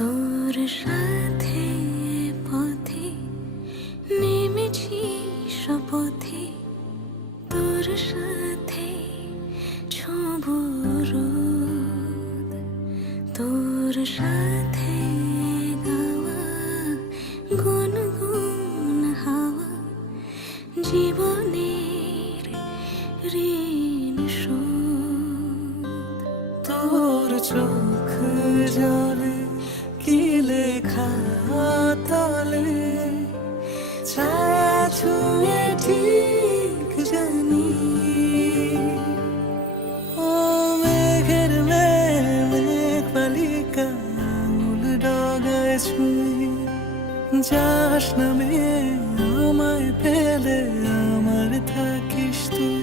তোর সাথে পথে নেমেছি শপথে, তোর সাথে ছোঁব রোদ, তোর সাথে গাওয়া গুনগুন হাওয়া জীবনের ঋণ শোধ। তোর চোখ জলে কি লেখা তলে ছায়া ছুঁয়ে ঠিক জানি। ও মেঘের মেঘ বালিকা আঙুল ডগায় ছুঁয়ে যাস নামে আমায় পেলে আমার থাকিস তুই।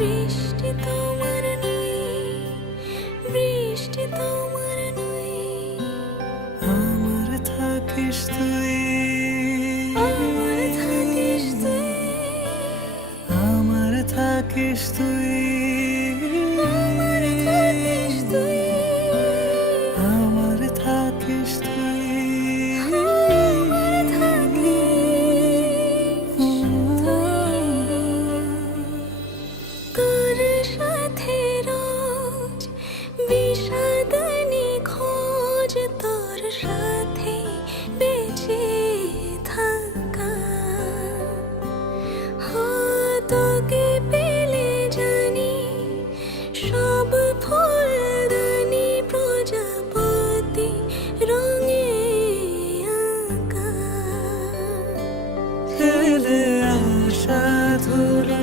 বৃষ্টি তোমার নই, বৃষ্টি তোমার নই, আমার থাকিস তুই, আমার থাকিস তুই, আমার থাকিস তুই, আমার থাকিস তুই, আমার থাকিস তুই, আমার থাকিস তুই। তোর সাথে রোজ বিষাদ নিখোঁজ, তোর সাথে বেঁচে থাকা। তোকে পেলে জানি সব ফুলদানি প্রজাপতি রঙে আঁকা। ফেলে আসা ধুলো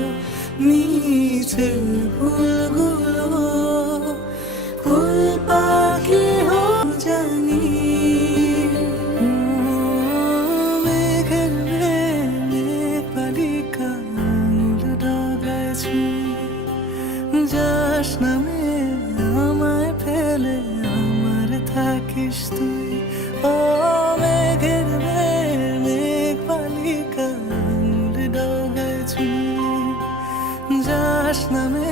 নিচে ফুলগুলো ফুল পাখি জানি। মেঘের মেঘ বালিকা আঙুল ডগায় ছুঁয়ে যাস নামে আমায় ফেলে আমার থাকিস তুই। ও মেঘের মেঘ বালিকা আঙুল ডগায় ছুঁয়ে যাস নামে